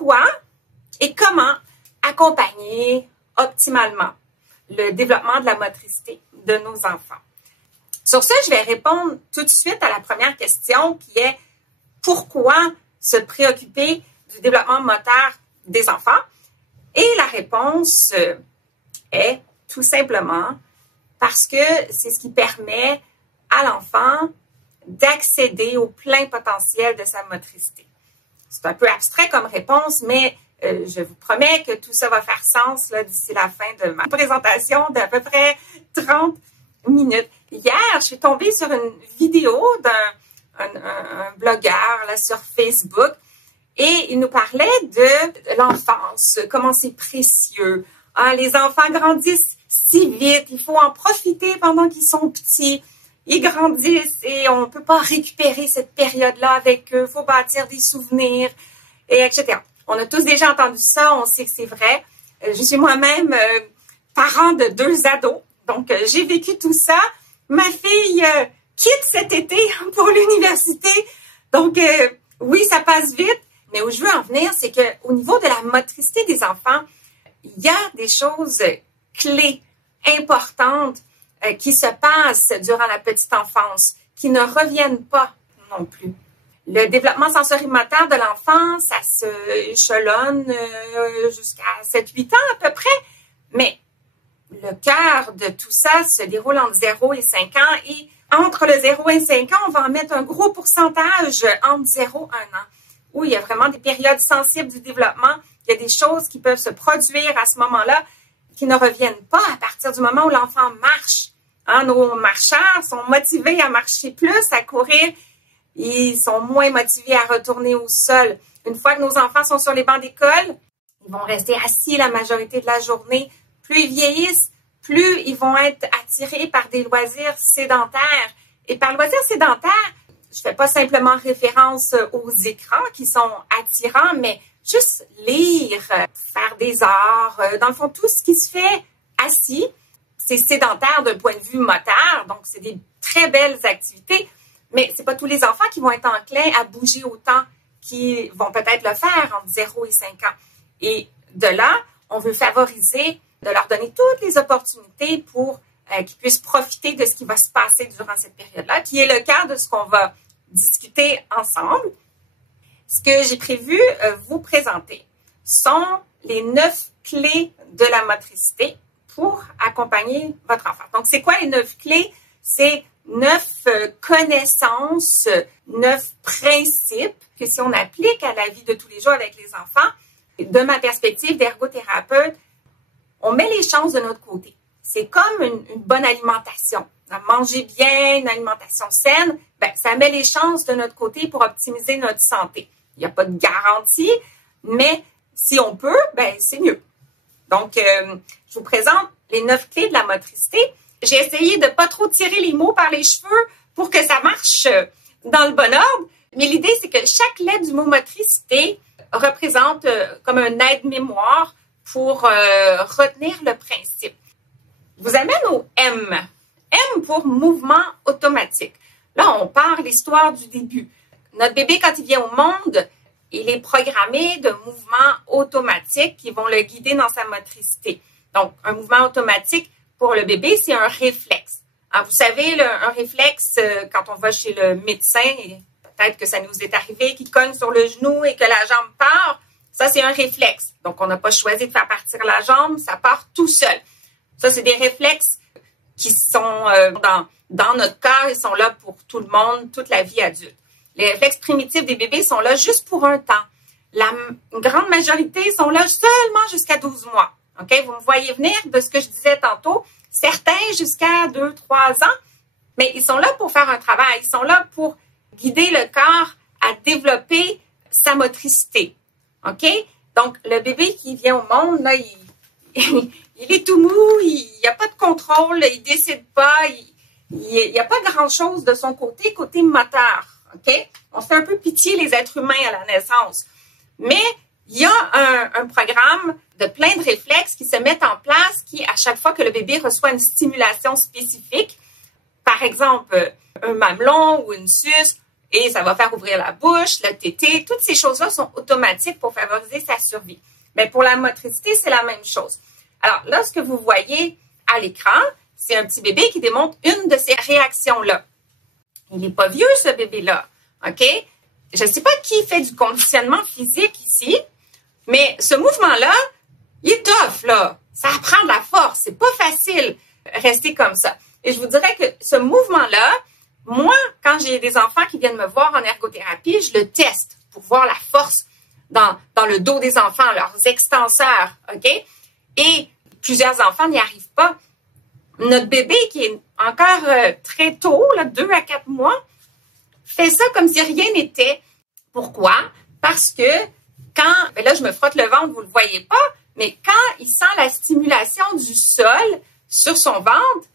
pourquoi et comment accompagner optimalement le développement de la motricité de nos enfants. Sur ce, je vais répondre tout de suite à la première question qui est pourquoi se préoccuper du développement moteur des enfants? Et la réponse est tout simplement parce que c'est ce qui permet à l'enfant d'accéder au plein potentiel de sa motricité. C'est un peu abstrait comme réponse, mais je vous promets que tout ça va faire sens là, d'ici la fin de ma présentation d'à peu près 30 minutes. Hier, je suis tombée sur une vidéo d'un blogueur là, sur Facebook et il nous parlait de l'enfance, comment c'est précieux. Hein, les enfants grandissent si vite, il faut en profiter pendant qu'ils sont petits. Ils grandissent et on ne peut pas récupérer cette période-là avec eux. Il faut bâtir des souvenirs, et etc. On a tous déjà entendu ça, on sait que c'est vrai. Je suis moi-même parent de 2 ados, donc j'ai vécu tout ça. Ma fille quitte cet été pour l'université, donc oui, ça passe vite. Mais où je veux en venir, c'est qu'au niveau de la motricité des enfants, il y a des choses clés, importantes, qui se passent durant la petite enfance, qui ne reviennent pas non plus. Le développement sensorimoteur de l'enfant, ça se échelonne jusqu'à 7-8 ans à peu près, mais le cœur de tout ça se déroule entre 0 et 5 ans et entre le 0 et 5 ans, on va en mettre un gros pourcentage entre 0 et 1 an, où il y a vraiment des périodes sensibles du développement, il y a des choses qui peuvent se produire à ce moment-là qui ne reviennent pas à partir du moment où l'enfant marche. Hein, nos marcheurs sont motivés à marcher plus, à courir. Ils sont moins motivés à retourner au sol. Une fois que nos enfants sont sur les bancs d'école, ils vont rester assis la majorité de la journée. Plus ils vieillissent, plus ils vont être attirés par des loisirs sédentaires. Et par loisirs sédentaires, je ne fais pas simplement référence aux écrans qui sont attirants, mais juste lire, faire des arts, dans le fond, tout ce qui se fait assis, c'est sédentaire d'un point de vue moteur, donc c'est des très belles activités, mais c'est pas tous les enfants qui vont être enclins à bouger autant qui vont peut-être le faire entre 0 et 5 ans. Et de là, on veut favoriser, de leur donner toutes les opportunités pour qu'ils puissent profiter de ce qui va se passer durant cette période-là, qui est le cas de ce qu'on va discuter ensemble. Ce que j'ai prévu vous présenter sont les 9 clés de la motricité pour accompagner votre enfant. Donc, c'est quoi les 9 clés? C'est 9 connaissances, 9 principes que si on applique à la vie de tous les jours avec les enfants, de ma perspective d'ergothérapeute, on met les chances de notre côté. C'est comme une bonne alimentation. Manger bien, une alimentation saine, ben, ça met les chances de notre côté pour optimiser notre santé. Il n'y a pas de garantie, mais si on peut, ben, c'est mieux. Donc, je vous présente les 9 clés de la motricité. J'ai essayé de ne pas trop tirer les mots par les cheveux pour que ça marche dans le bon ordre. Mais l'idée, c'est que chaque lettre du mot motricité représente comme un aide-mémoire pour retenir le principe. Je vous amène au M. M pour mouvement automatique. Là, on part l'histoire du début. Notre bébé, quand il vient au monde, il est programmé de mouvements automatiques qui vont le guider dans sa motricité. Donc, un mouvement automatique pour le bébé, c'est un réflexe. Alors, vous savez, un réflexe, quand on va chez le médecin, et peut-être que ça nous est arrivé, qu'il cogne sur le genou et que la jambe part, ça, c'est un réflexe. Donc, on n'a pas choisi de faire partir la jambe, ça part tout seul. Ça, c'est des réflexes qui sont dans notre corps, ils sont là pour tout le monde, toute la vie adulte. Les réflexes primitifs des bébés sont là juste pour un temps. La grande majorité sont là seulement jusqu'à 12 mois. Okay? Vous me voyez venir de ce que je disais tantôt. Certains jusqu'à 2-3 ans, mais ils sont là pour faire un travail. Ils sont là pour guider le corps à développer sa motricité. OK? Donc, le bébé qui vient au monde, là, il est tout mou, il n'y a pas de contrôle, il ne décide pas, il n'y a pas grand-chose de son côté moteur. OK? On se fait un peu pitié, les êtres humains, à la naissance. Mais il y a un programme de plein de réflexes qui se mettent en place qui, à chaque fois que le bébé reçoit une stimulation spécifique, par exemple, un mamelon ou une suce, et ça va faire ouvrir la bouche, le tété. Toutes ces choses-là sont automatiques pour favoriser sa survie. Mais pour la motricité, c'est la même chose. Alors là, ce que vous voyez à l'écran, c'est un petit bébé qui démontre une de ces réactions-là. Il n'est pas vieux, ce bébé-là, OK? Je ne sais pas qui fait du conditionnement physique ici, mais ce mouvement-là, il est tough, là. Ça prend de la force. C'est pas facile rester comme ça. Et je vous dirais que ce mouvement-là, moi, quand j'ai des enfants qui viennent me voir en ergothérapie, je le teste pour voir la force dans le dos des enfants, leurs extenseurs, OK? Et plusieurs enfants n'y arrivent pas. Notre bébé, qui est encore très tôt, là, 2 à 4 mois, fait ça comme si rien n'était. Pourquoi? Parce que là, je me frotte le ventre, vous ne le voyez pas, mais quand il sent la stimulation du sol sur son ventre,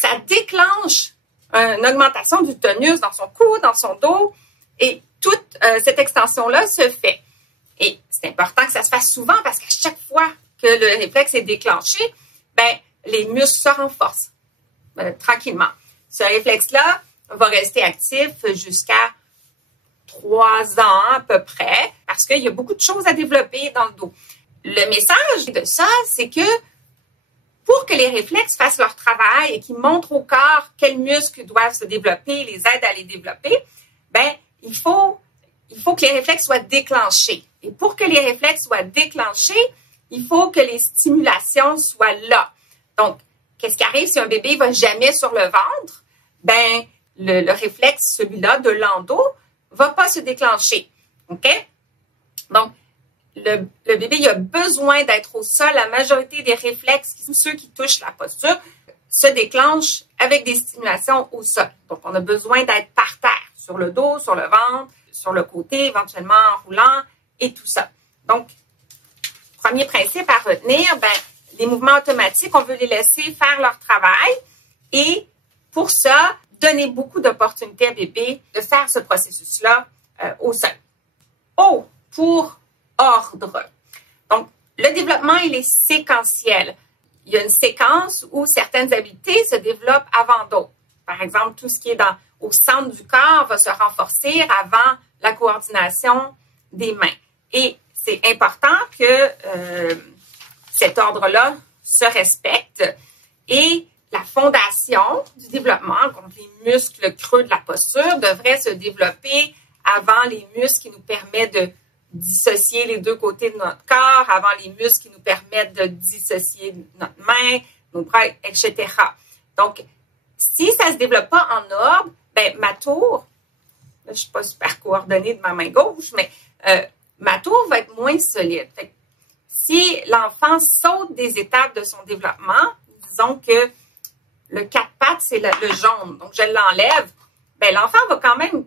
ça déclenche une augmentation du tonus dans son cou, dans son dos, et toute cette extension-là se fait. Et c'est important que ça se fasse souvent parce qu'à chaque fois que le réflexe est déclenché, les muscles se renforcent tranquillement. Ce réflexe-là va rester actif jusqu'à 3 ans à peu près parce qu'il y a beaucoup de choses à développer dans le dos. Le message de ça, c'est que pour que les réflexes fassent leur travail et qu'ils montrent au corps quels muscles doivent se développer, les aident à les développer, il faut que les réflexes soient déclenchés. Et pour que les réflexes soient déclenchés, il faut que les stimulations soient là. Donc, qu'est-ce qui arrive si un bébé va jamais sur le ventre? Le réflexe, celui-là, de l'endo, va pas se déclencher. OK? Donc, le bébé, il a besoin d'être au sol. La majorité des réflexes, ceux qui touchent la posture, se déclenchent avec des stimulations au sol. Donc, on a besoin d'être par terre, sur le dos, sur le ventre, sur le côté, éventuellement en roulant et tout ça. Donc, premier principe à retenir, les mouvements automatiques, on veut les laisser faire leur travail et pour ça, donner beaucoup d'opportunités à bébé de faire ce processus-là au sol. O pour ordre. Donc, le développement, il est séquentiel. Il y a une séquence où certaines habiletés se développent avant d'autres. Par exemple, tout ce qui est au centre du corps va se renforcer avant la coordination des mains. Et c'est important que cet ordre-là se respecte et la fondation du développement, donc les muscles creux de la posture, devrait se développer avant les muscles qui nous permettent de dissocier les deux côtés de notre corps, avant les muscles qui nous permettent de dissocier notre main, nos bras, etc. Donc, si ça ne se développe pas en ordre, ma tour, là, je ne suis pas super coordonnée de ma main gauche, mais ma tour va être moins solide. Fait que si l'enfant saute des étapes de son développement, disons que le 4 pattes, c'est le jaune, donc je l'enlève, l'enfant va quand même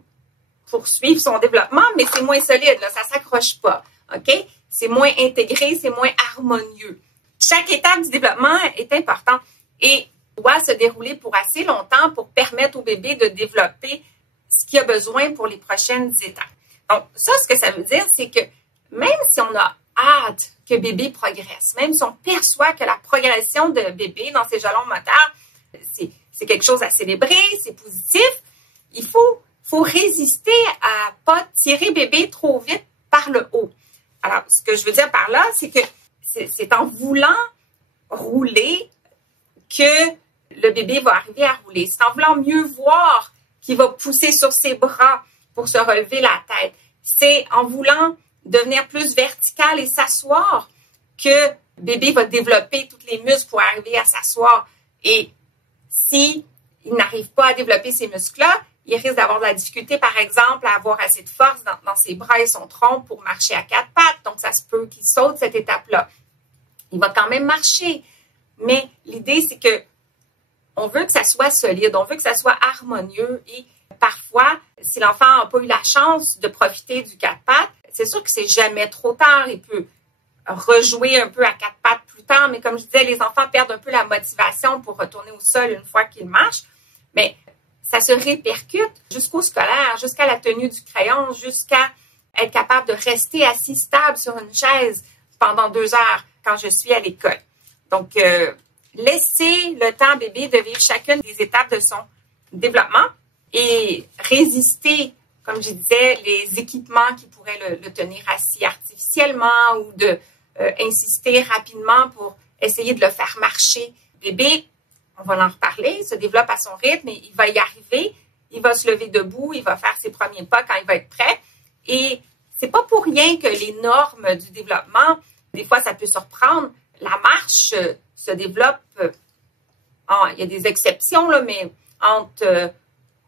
poursuivre son développement, mais c'est moins solide, là, ça ne s'accroche pas, OK? C'est moins intégré, c'est moins harmonieux. Chaque étape du développement est importante et doit se dérouler pour assez longtemps pour permettre au bébé de développer ce qu'il a besoin pour les prochaines étapes. Donc, ça, ce que ça veut dire, c'est que même si on a hâte que bébé progresse, même si on perçoit que la progression de bébé dans ses jalons moteurs, c'est quelque chose à célébrer, c'est positif, il faut résister à pas tirer bébé trop vite par le haut. Alors, ce que je veux dire par là, c'est que c'est en voulant rouler que le bébé va arriver à rouler. C'est en voulant mieux voir qu'il va pousser sur ses bras pour se relever la tête. C'est en voulant devenir plus vertical et s'asseoir que bébé va développer tous les muscles pour arriver à s'asseoir. Et si il n'arrive pas à développer ces muscles-là, il risque d'avoir de la difficulté, par exemple, à avoir assez de force dans ses bras et son tronc pour marcher à 4 pattes. Donc, ça se peut qu'il saute cette étape-là. Il va quand même marcher. Mais l'idée, c'est que on veut que ça soit solide, on veut que ça soit harmonieux. Et parfois, si l'enfant n'a pas eu la chance de profiter du 4 pattes, c'est sûr que c'est jamais trop tard. Il peut rejouer un peu à 4 pattes plus tard. Mais comme je disais, les enfants perdent un peu la motivation pour retourner au sol une fois qu'ils marchent. Mais ça se répercute jusqu'au scolaire, jusqu'à la tenue du crayon, jusqu'à être capable de rester assis stable sur une chaise pendant 2 heures quand je suis à l'école. Donc, laisser le temps à bébé de vivre chacune des étapes de son développement et résister comme je disais, les équipements qui pourraient le tenir assis artificiellement ou de insister rapidement pour essayer de le faire marcher. Le bébé, on va en reparler, se développe à son rythme et il va y arriver. Il va se lever debout, il va faire ses premiers pas quand il va être prêt. Et c'est pas pour rien que les normes du développement, des fois ça peut surprendre, la marche se développe, il y a des exceptions, là, mais entre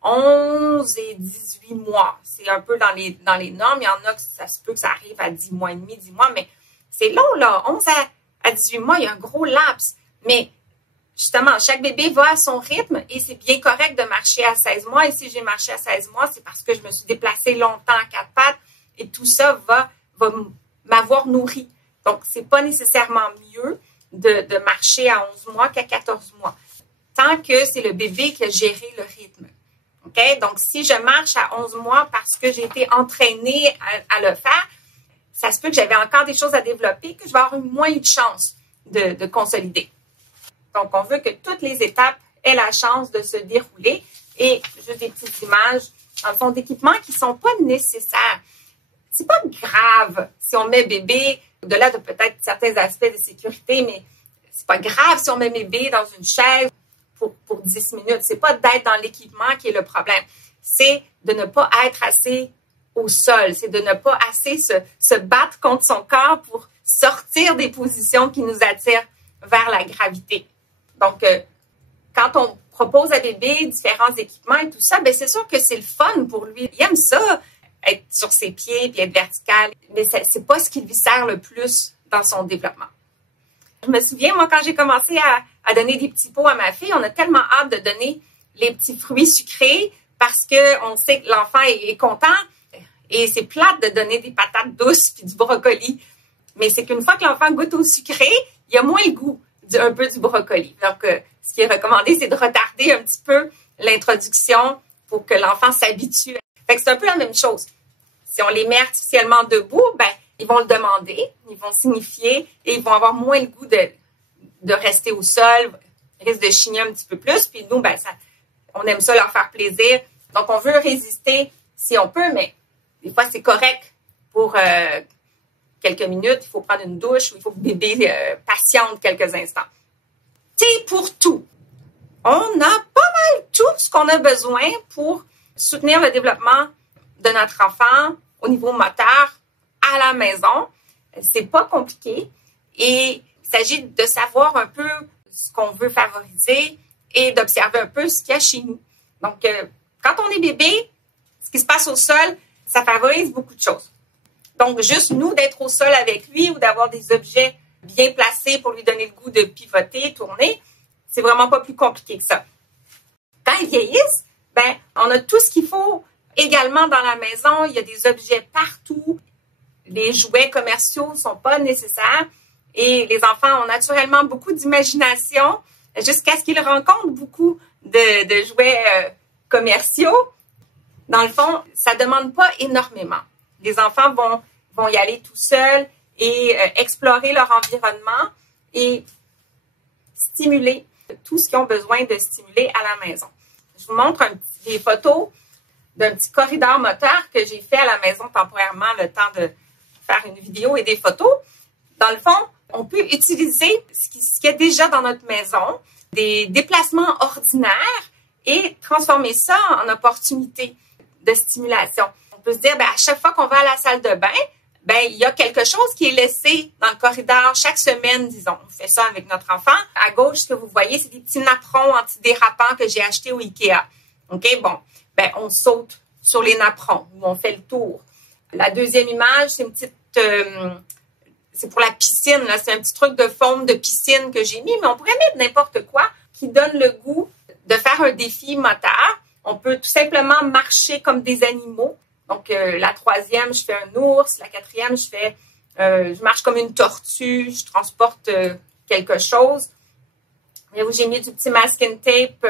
11 et 18 mois. C'est un peu dans les normes. Il y en a que ça se peut que ça arrive à 10 mois et demi, 10 mois, mais c'est long, là. 11 à 18 mois, il y a un gros laps. Mais justement, chaque bébé va à son rythme et c'est bien correct de marcher à 16 mois. Et si j'ai marché à 16 mois, c'est parce que je me suis déplacée longtemps à quatre pattes et tout ça va m'avoir nourri. Donc, c'est pas nécessairement mieux de marcher à 11 mois qu'à 14 mois. Tant que c'est le bébé qui a géré le rythme. OK? Donc, si je marche à 11 mois parce que j'ai été entraînée à le faire, ça se peut que j'avais encore des choses à développer, que je vais avoir moins de chance de consolider. Donc, on veut que toutes les étapes aient la chance de se dérouler. Et juste des petites images, en fond, d'équipements qui ne sont pas nécessaires. C'est pas grave si on met bébé, au-delà de peut-être certains aspects de sécurité, mais c'est pas grave si on met bébé dans une chaise pour 10 minutes. C'est pas d'être dans l'équipement qui est le problème. C'est de ne pas être assez au sol. C'est de ne pas assez se battre contre son corps pour sortir des positions qui nous attirent vers la gravité. Donc, quand on propose à bébé différents équipements et tout ça, ben c'est sûr que c'est le fun pour lui. Il aime ça, être sur ses pieds puis être vertical, mais c'est pas ce qui lui sert le plus dans son développement. Je me souviens, moi, quand j'ai commencé à donner des petits pots à ma fille, on a tellement hâte de donner les petits fruits sucrés parce qu'on sait que l'enfant est content et c'est plate de donner des patates douces puis du brocoli. Mais c'est qu'une fois que l'enfant goûte au sucré, il y a moins le goût un peu du brocoli. Donc, ce qui est recommandé, c'est de retarder un petit peu l'introduction pour que l'enfant s'habitue. Fait que c'est un peu la même chose. Si on les met artificiellement debout, ben ils vont le demander, ils vont signifier et ils vont avoir moins le goût de rester au sol, ils risquent de chigner un petit peu plus. Puis nous, ben on aime ça leur faire plaisir. Donc, on veut résister si on peut, mais des fois, c'est correct pour quelques minutes. Il faut prendre une douche ou il faut que bébé patiente quelques instants. C'est pour tout. On a pas mal tout ce qu'on a besoin pour soutenir le développement de notre enfant au niveau moteur à la maison. C'est pas compliqué et il s'agit de savoir un peu ce qu'on veut favoriser et d'observer un peu ce qu'il y a chez nous. Donc, quand on est bébé, ce qui se passe au sol, ça favorise beaucoup de choses. Donc, juste nous, d'être au sol avec lui ou d'avoir des objets bien placés pour lui donner le goût de pivoter, tourner, c'est vraiment pas plus compliqué que ça. Quand ils vieillissent, ben, on a tout ce qu'il faut également dans la maison. Il y a des objets partout. Les jouets commerciaux sont pas nécessaires. Et les enfants ont naturellement beaucoup d'imagination jusqu'à ce qu'ils rencontrent beaucoup de jouets commerciaux. Dans le fond, ça demande pas énormément. Les enfants vont y aller tout seuls et explorer leur environnement et stimuler tout ce qu'ils ont besoin de stimuler à la maison. Je vous montre des photos d'un petit corridor moteur que j'ai fait à la maison temporairement, le temps de faire une vidéo et des photos. Dans le fond, on peut utiliser ce qu'il y a déjà dans notre maison, des déplacements ordinaires et transformer ça en opportunité de stimulation. On peut se dire, à chaque fois qu'on va à la salle de bain, il y a quelque chose qui est laissé dans le corridor chaque semaine, disons. On fait ça avec notre enfant. À gauche, ce que vous voyez, c'est des petits napperons antidérapants que j'ai achetés au Ikea. OK? Bon, on saute sur les napperons ou on fait le tour. La deuxième image, c'est une petite... c'est pour la piscine, là. C'est un petit truc de foam de piscine que j'ai mis, mais on pourrait mettre n'importe quoi qui donne le goût de faire un défi moteur. On peut tout simplement marcher comme des animaux. Donc, la troisième, je fais un ours. La quatrième, je marche comme une tortue. Je transporte quelque chose. Et où j'ai mis du petit masking tape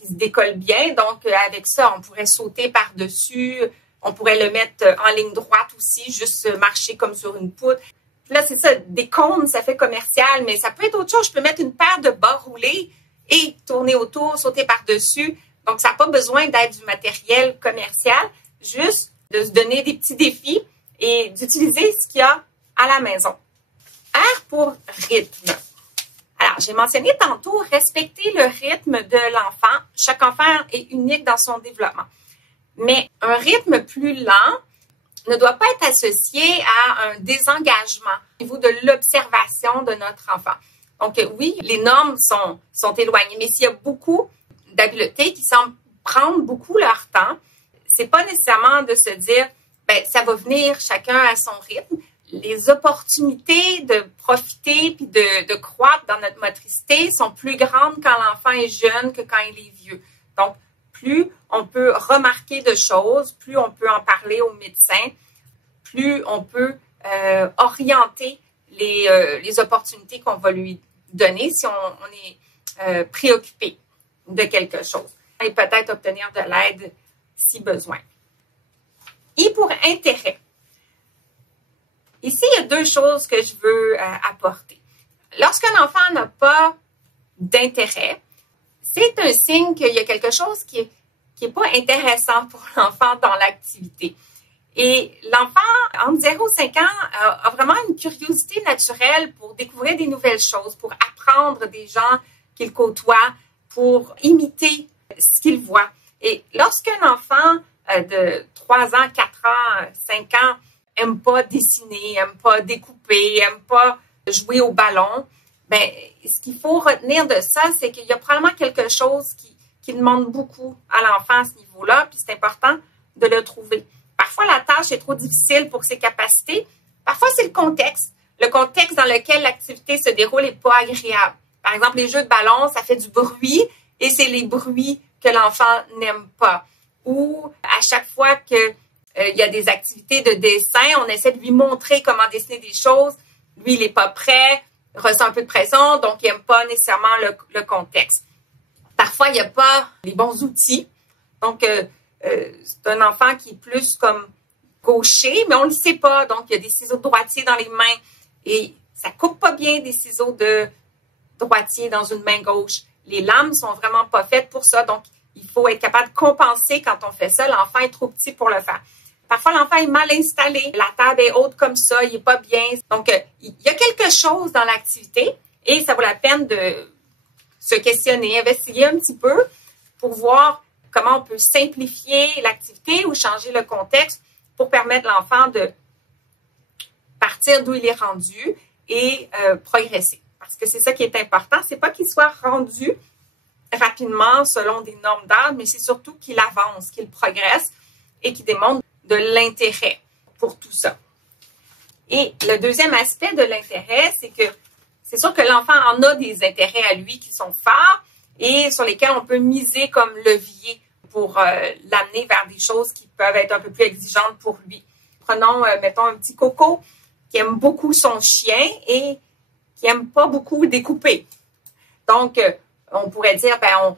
qui se décolle bien. Donc, avec ça, on pourrait sauter par-dessus. On pourrait le mettre en ligne droite aussi, juste marcher comme sur une poutre. Puis là, c'est ça, des cônes, ça fait commercial, mais ça peut être autre chose. Je peux mettre une paire de bas roulés et tourner autour, sauter par-dessus. Donc, ça n'a pas besoin d'être du matériel commercial, juste de se donner des petits défis et d'utiliser ce qu'il y a à la maison. R pour rythme. Alors, j'ai mentionné tantôt respecter le rythme de l'enfant. Chaque enfant est unique dans son développement. Mais un rythme plus lent ne doit pas être associé à un désengagement au niveau de l'observation de notre enfant. Donc, oui, les normes sont éloignées, mais s'il y a beaucoup d'habiletés qui semblent prendre beaucoup leur temps, c'est pas nécessairement de se dire, ben, ça va venir chacun à son rythme. Les opportunités de profiter puis de croître dans notre motricité sont plus grandes quand l'enfant est jeune que quand il est vieux. Donc, plus on peut remarquer de choses, plus on peut en parler au médecin, plus on peut orienter les opportunités qu'on va lui donner si on est préoccupé de quelque chose. Et peut-être obtenir de l'aide si besoin. I pour intérêt. Ici, il y a deux choses que je veux apporter. Lorsqu'un enfant n'a pas d'intérêt, c'est un signe qu'il y a quelque chose qui est pas intéressant pour l'enfant dans l'activité. Et l'enfant, entre 0 et 5 ans, a vraiment une curiosité naturelle pour découvrir des nouvelles choses, pour apprendre des gens qu'il côtoie, pour imiter ce qu'il voit. Et lorsqu'un enfant de 3 ans, 4 ans, 5 ans aime pas dessiner, aime pas découper, aime pas jouer au ballon, ben, ce qu'il faut retenir de ça, c'est qu'il y a probablement quelque chose qui demande beaucoup à l'enfant à ce niveau-là, puis c'est important de le trouver. Parfois, la tâche est trop difficile pour ses capacités. Parfois, c'est le contexte. Le contexte dans lequel l'activité se déroule n'est pas agréable. Par exemple, les jeux de ballon, ça fait du bruit et c'est les bruits que l'enfant n'aime pas. Ou à chaque fois qu'il y a des activités de dessin, on essaie de lui montrer comment dessiner des choses. Lui, il n'est pas prêt, ressent un peu de pression, donc il n'aime pas nécessairement le contexte. Parfois, il n'y a pas les bons outils. Donc, c'est un enfant qui est plus comme gaucher, mais on ne le sait pas. Donc, il y a des ciseaux de droitier dans les mains et ça ne coupe pas bien des ciseaux de droitier dans une main gauche. Les lames sont vraiment pas faites pour ça. Donc, il faut être capable de compenser quand on fait ça. L'enfant est trop petit pour le faire. Parfois, l'enfant est mal installé. La table est haute comme ça. Il n'est pas bien. Donc, il y a quelque chose dans l'activité et ça vaut la peine de se questionner, investiguer un petit peu pour voir comment on peut simplifier l'activité ou changer le contexte pour permettre à l'enfant de partir d'où il est rendu et progresser. Parce que c'est ça qui est important. C'est pas qu'il soit rendu rapidement selon des normes d'âge, mais c'est surtout qu'il avance, qu'il progresse et qu'il démontre de l'intérêt pour tout ça. Et le deuxième aspect de l'intérêt, c'est que c'est sûr que l'enfant en a des intérêts à lui qui sont forts et sur lesquels on peut miser comme levier pour l'amener vers des choses qui peuvent être un peu plus exigeantes pour lui. Prenons, mettons, un petit Coco qui aime beaucoup son chien et qui aime pas beaucoup découper. Donc, on pourrait dire, ben,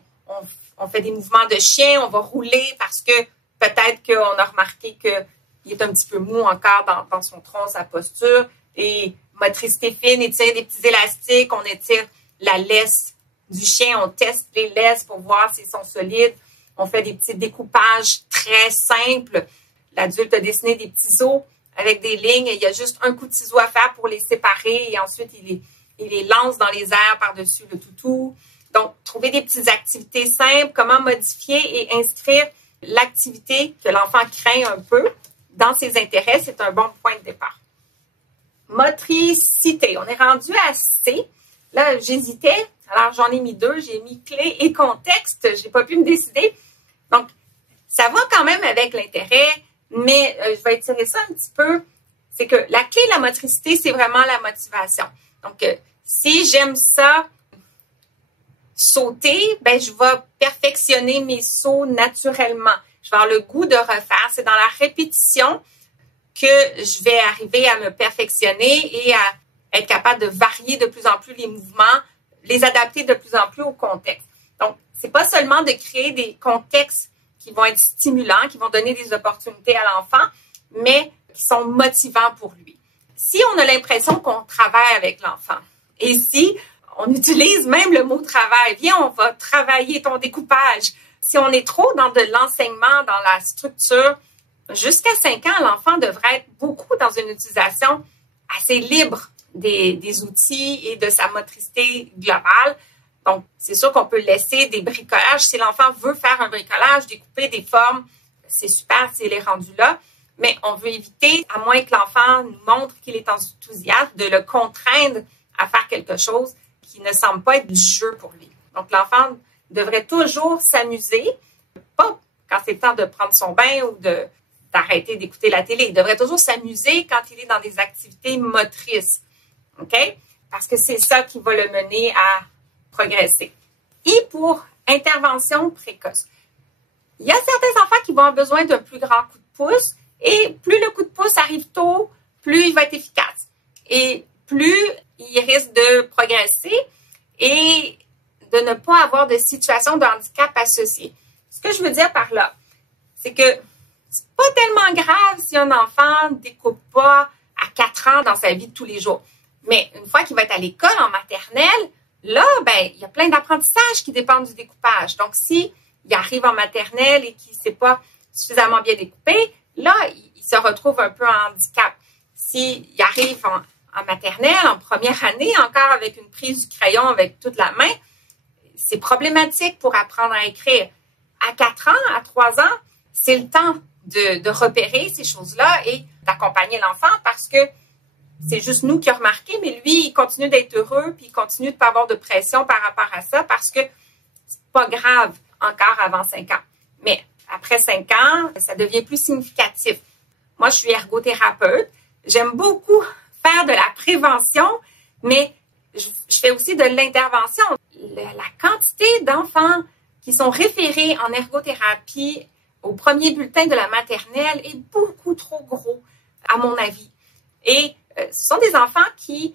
on fait des mouvements de chien, on va rouler parce que peut-être qu'on a remarqué qu'il est un petit peu mou encore dans son tronc, sa posture. Et motricité fine, étire des petits élastiques, on étire la laisse du chien, on teste les laisses pour voir s'ils sont solides. On fait des petits découpages très simples. L'adulte a dessiné des petits os avec des lignes et il y a juste un coup de ciseau à faire pour les séparer et ensuite il les lance dans les airs par-dessus le toutou. Donc, trouver des petites activités simples, comment modifier et inscrire l'activité que l'enfant craint un peu dans ses intérêts, c'est un bon point de départ. Motricité, on est rendu à C. Là, j'hésitais, alors j'en ai mis 2, j'ai mis clé et contexte, j'ai pas pu me décider. Donc, ça va quand même avec l'intérêt, mais je vais étirer ça un petit peu. C'est que la clé de la motricité, c'est vraiment la motivation. Donc, si j'aime ça, sauter, ben je vais perfectionner mes sauts naturellement. Je vais avoir le goût de refaire. C'est dans la répétition que je vais arriver à me perfectionner et à être capable de varier de plus en plus les mouvements, les adapter de plus en plus au contexte. Donc, c'est pas seulement de créer des contextes qui vont être stimulants, qui vont donner des opportunités à l'enfant, mais qui sont motivants pour lui. Si on a l'impression qu'on travaille avec l'enfant, et si on utilise même le mot travail, viens, on va travailler ton découpage. Si on est trop dans de l'enseignement, dans la structure, jusqu'à 5 ans, l'enfant devrait être beaucoup dans une utilisation assez libre des outils et de sa motricité globale. Donc, c'est sûr qu'on peut laisser des bricolages. Si l'enfant veut faire un bricolage, découper des formes, c'est super s'il est rendu là. Mais on veut éviter, à moins que l'enfant nous montre qu'il est enthousiaste, de le contraindre à faire quelque chose qui ne semble pas être du jeu pour lui. Donc, l'enfant devrait toujours s'amuser, pas quand c'est le temps de prendre son bain ou d'arrêter d'écouter la télé. Il devrait toujours s'amuser quand il est dans des activités motrices. OK? Parce que c'est ça qui va le mener à progresser. Et pour intervention précoce, il y a certains enfants qui vont avoir besoin d'un plus grand coup de pouce et plus le coup de pouce arrive tôt, plus il va être efficace et plus il risque de progresser et de ne pas avoir de situation de handicap associée. Ce que je veux dire par là, c'est que c'est pas tellement grave si un enfant ne découpe pas à 4 ans dans sa vie de tous les jours. Mais une fois qu'il va être à l'école, en maternelle, là, ben, il y a plein d'apprentissages qui dépendent du découpage. Donc, si il arrive en maternelle et qu'il ne sait pas suffisamment bien découper, là, il se retrouve un peu en handicap. S'il arrive en maternelle, en première année, encore avec une prise du crayon avec toute la main, c'est problématique pour apprendre à écrire. À 4 ans, à 3 ans, c'est le temps de repérer ces choses-là et d'accompagner l'enfant parce que c'est juste nous qui a remarqué, mais lui, il continue d'être heureux puis il continue de ne pas avoir de pression par rapport à ça parce que c'est pas grave encore avant 5 ans. Mais après 5 ans, ça devient plus significatif. Moi, je suis ergothérapeute. J'aime beaucoup faire de la prévention, mais je fais aussi de l'intervention. La quantité d'enfants qui sont référés en ergothérapie au premier bulletin de la maternelle est beaucoup trop gros, à mon avis. Et ce sont des enfants qui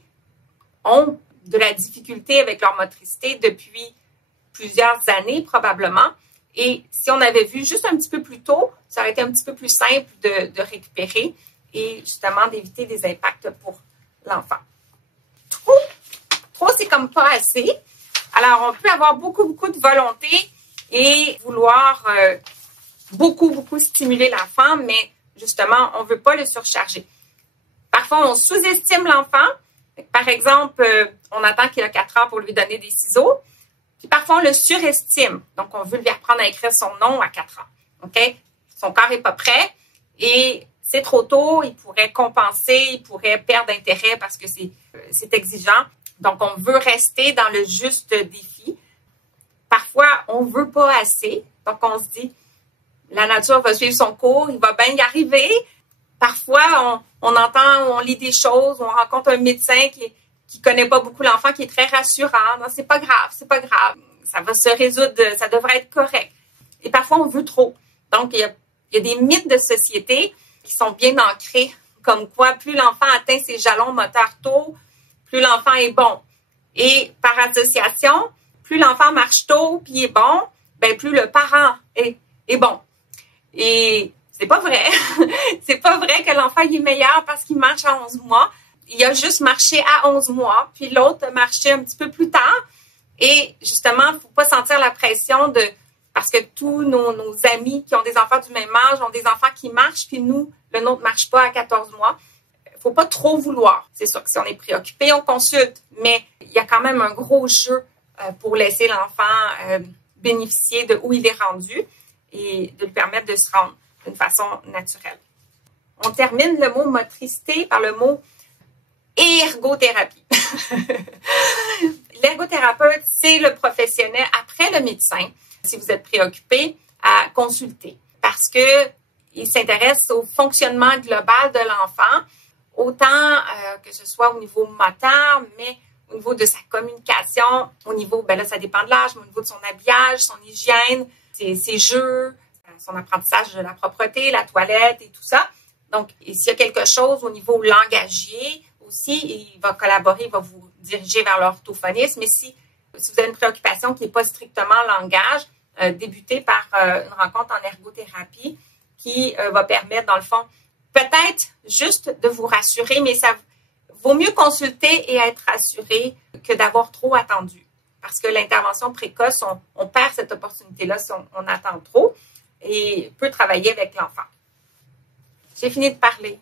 ont de la difficulté avec leur motricité depuis plusieurs années probablement. Et si on avait vu juste un petit peu plus tôt, ça aurait été un petit peu plus simple de récupérer et justement d'éviter des impacts pour l'enfant. Trop, c'est comme pas assez. Alors, on peut avoir beaucoup de volonté et vouloir beaucoup stimuler l'enfant, mais justement, on ne veut pas le surcharger. Parfois, on sous-estime l'enfant. Par exemple, on attend qu'il a 4 ans pour lui donner des ciseaux. Puis parfois, on le surestime. Donc, on veut lui apprendre à écrire son nom à 4 ans. OK? Son corps n'est pas prêt et c'est trop tôt. Il pourrait compenser, il pourrait perdre d'intérêt parce que c'est exigeant. Donc, on veut rester dans le juste défi. Parfois, on ne veut pas assez. Donc, on se dit, la nature va suivre son cours, il va bien y arriver. Parfois, on entend ou on lit des choses, on rencontre un médecin qui connaît pas beaucoup l'enfant, qui est très rassurant. Non, c'est pas grave. Ça va se résoudre, ça devrait être correct. Et parfois, on veut trop. Donc, il y a des mythes de société qui sont bien ancrés, comme quoi plus l'enfant atteint ses jalons moteurs tôt, plus l'enfant est bon. Et par association, plus l'enfant marche tôt puis est bon, ben plus le parent est bon. Et c'est pas vrai. C'est pas vrai que l'enfant est meilleur parce qu'il marche à 11 mois. Il a juste marché à 11 mois, puis l'autre a marché un petit peu plus tard. Et justement, il ne faut pas sentir la pression parce que tous nos amis qui ont des enfants du même âge ont des enfants qui marchent, puis nous, le nôtre ne marche pas à 14 mois. Il ne faut pas trop vouloir. C'est sûr que si on est préoccupé, on consulte, mais il y a quand même un gros jeu pour laisser l'enfant bénéficier de où il est rendu et de lui permettre de se rendre d'une façon naturelle. On termine le mot motricité par le mot ergothérapie. L'ergothérapeute, c'est le professionnel après le médecin, si vous êtes préoccupé, à consulter parce que il s'intéresse au fonctionnement global de l'enfant, autant que ce soit au niveau moteur, mais au niveau de sa communication, au niveau, ben là, ça dépend de l'âge, mais au niveau de son habillage, son hygiène, ses jeux, son apprentissage de la propreté, la toilette et tout ça. Donc, s'il y a quelque chose au niveau langagier aussi, il va collaborer, il va vous diriger vers l'orthophonisme. Mais si vous avez une préoccupation qui n'est pas strictement langage, débutez par une rencontre en ergothérapie qui va permettre, dans le fond, peut-être juste de vous rassurer, mais ça vaut mieux consulter et être rassuré que d'avoir trop attendu. Parce que l'intervention précoce, on perd cette opportunité-là si on attend trop et peut travailler avec l'enfant. J'ai fini de parler.